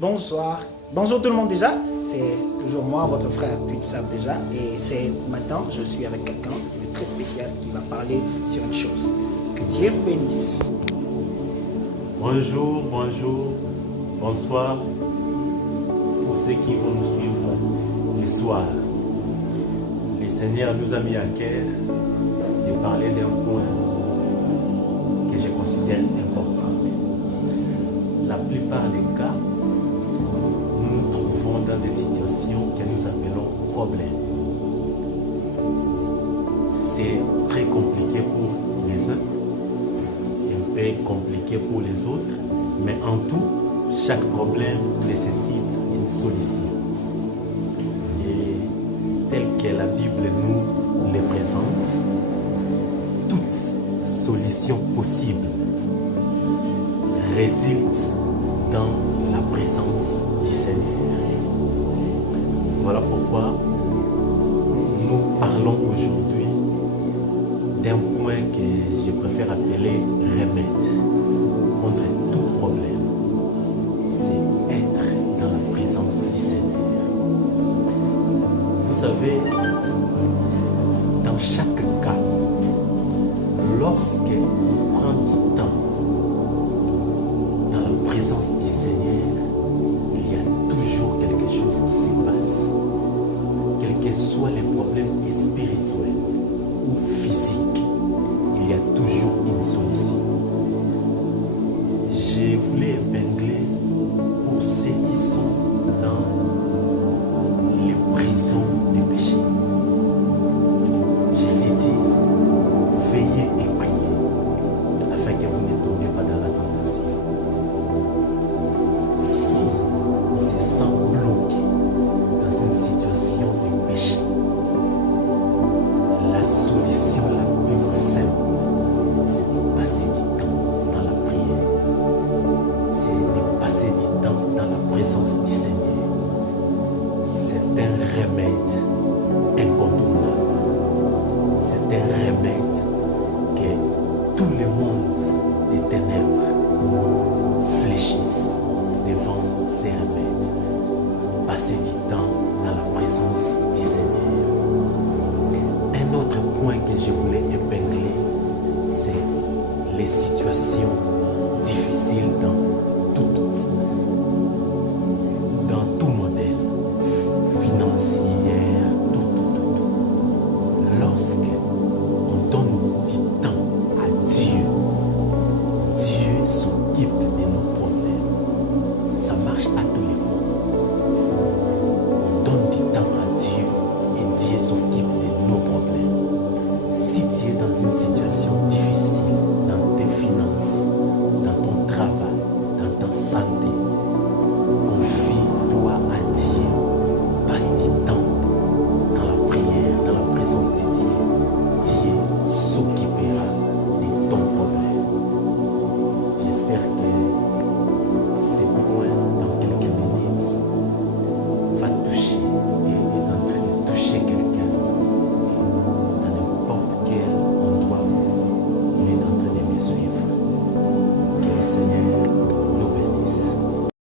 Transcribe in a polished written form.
Bonsoir. Bonjour tout le monde déjà. C'est toujours moi, votre frère, tu le sais déjà. Et c'est maintenant, je suis avec quelqu'un de très spécial qui va parler sur une chose. Que Dieu vous bénisse. Bonjour, bonsoir pour ceux qui vont nous suivre le soir. Le Seigneur nous a mis à cœur de parler d'un point que je considère important. La plupart des cas, nous nous trouvons dans des situations que nous appelons problèmes. C'est très compliqué pour les uns, un peu compliqué pour les autres, mais en tout, chaque problème nécessite une solution. Et tel que la Bible nous les présente, toute solution possible résulte dans la présence du Seigneur. Voilà pourquoi nous parlons aujourd'hui d'un point que je préfère appeler remède contre tout problème. C'est être dans la présence du Seigneur. Vous savez, dans chaque cas, lorsque on prend du temps dans la présence du Seigneur, il y a toujours quelque chose qui se passe. Quels que soient les problèmes spirituels ou physiques, il y a toujours une solution. Je voulais épingler pour ceux qui sont dans les prisons du péché. Jésus dit, veillez et priez afin que vous ne tombiez pas dans la tentation. Si on se sent bloqué dans une situation de péché, la solution la plus simple, c'est de passer du temps dans la prière. C'est de passer du temps dans la présence du Seigneur. C'est un remède incontournable. C'est un remède que tout le monde des ténèbres fléchissent devant ces remèdes.